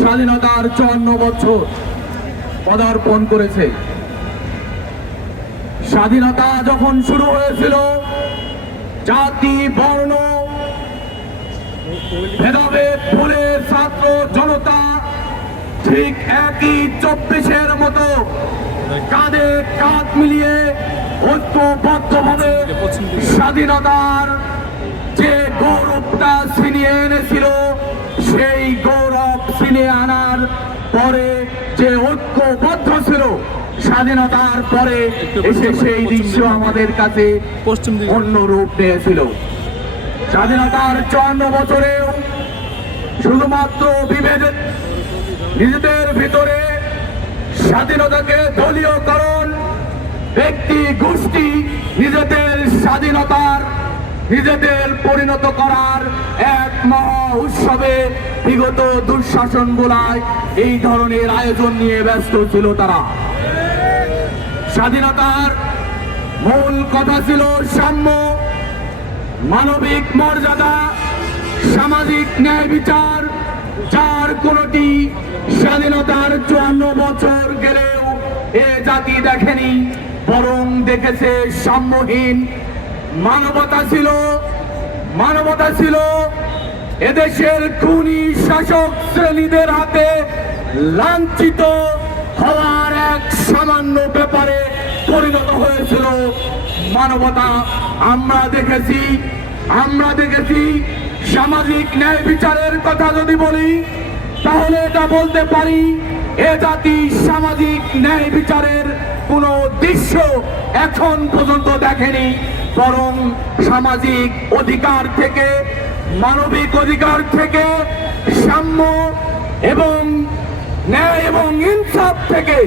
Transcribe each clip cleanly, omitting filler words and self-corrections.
স্বাধীনতার 54 বছর পদার্পণ করেছে। স্বাধীনতা যখন শুরু হয়েছিল, জাতি বর্ণ ভেদাভেদ ভুলে ছাত্র জনতা ঠিক একই 24-এর মতো কাঁধে কাঁধ মিলিয়ে ঐক্যবদ্ধভাবে স্বাধীনতার যে গৌরবটা ছিনিয়ে এনেছিল, সেই গৌরব ছিনিয়ে আনার পরে যে ঐক্যবদ্ধ ছিল, স্বাধীনতার পরে এসে সেই দৃশ্য আমাদের কাছে অন্য রূপ নিয়েছিল। স্বাধীনতার 54 বছরেও শুধুমাত্র বিভেদ, নিজেদের ভিতরে স্বাধীনতাকে দলীয়করণ, ব্যক্তি গোষ্ঠী নিজেদের স্বাধীনতার নিজেদের পরিণত করার এক মহা উৎসবে বিগত দুঃশাসন গোলায় এই ধরনের আয়োজন নিয়ে ব্যস্ত ছিল তারা। স্বাধীনতার মূল কথা ছিল সাম্য, মানবিক মর্যাদা, সামাজিক ন্যায় বিচার, যার কোনটি স্বাধীনতার 54 বছর গেলেও এ জাতি দেখেনি, বরং দেখেছে সাম্যহীন। মানবতা ছিল এদেশের খুনি শাসক শ্রেণীদের হাতে লাঞ্ছিত হওয়ার এক সামান্য ব্যাপারে পরিণত হয়েছিল মানবতা। আমরা দেখেছি সামাজিক ন্যায় বিচারের কথা যদি বলি, তাহলে এটা বলতে পারি এ জাতি সামাজিক ন্যায় বিচারের কোনো দৃশ্য এখন পর্যন্ত দেখেনি, বরং সামাজিক অধিকার থেকে, মানবিক অধিকার থেকে, সাম্য এবং ন্যায় এবং ইনসাফ থেকে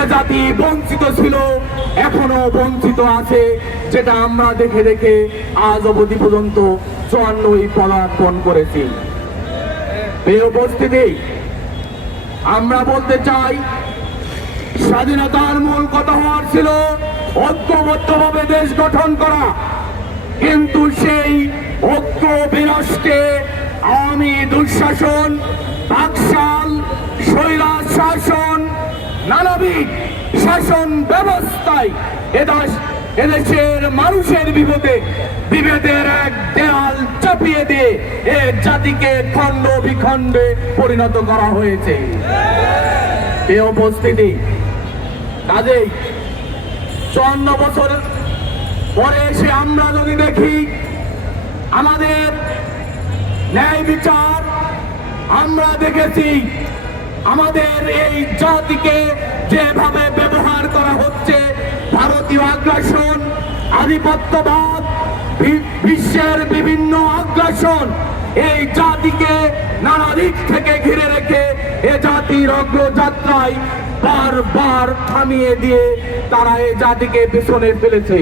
এ জাতি বঞ্চিত ছিল, এখনো বঞ্চিত আছে, যেটা আমরা দেখে দেখে আজ অবধি পর্যন্ত 54 পদার্পণ করেছি। এই উপস্থিতি আমরা বলতে চাই, স্বাধীনতার মূল কথা হওয়ার ছিল ঐক্যবদ্ধভাবে দেশ গঠন করা, কিন্তু সেই ঐক্য বিনষ্টে আওয়ামী দুঃশাসন, বাকশাল, স্বৈরাচার শাসন, নানাবিধ শাসন ব্যবস্থায় এদেশের মানুষের বিভেদের এক দেয়াল চাপিয়ে দিয়ে এ জাতিকে খণ্ড বিখণ্ডে পরিণত করা হয়েছে। এই উপস্থিতি কাজেই 54 বছর পরে এসে আমরা যদি দেখি আমাদের ন্যায় বিচার, আমরা দেখেছি আমাদের এই জাতিকে যেভাবে ব্যবহার করা হচ্ছে, ভারতীয় আগ্রাসন, আধিপত্যবাদ, বিশ্বের বিভিন্ন আগ্রাসন এই জাতিকে নানা দিক থেকে ঘিরে রেখে এ জাতির অগ্রযাত্রায় বারবার থামিয়ে দিয়ে তারা এই জাতিকে পেছনে ফেলেছে।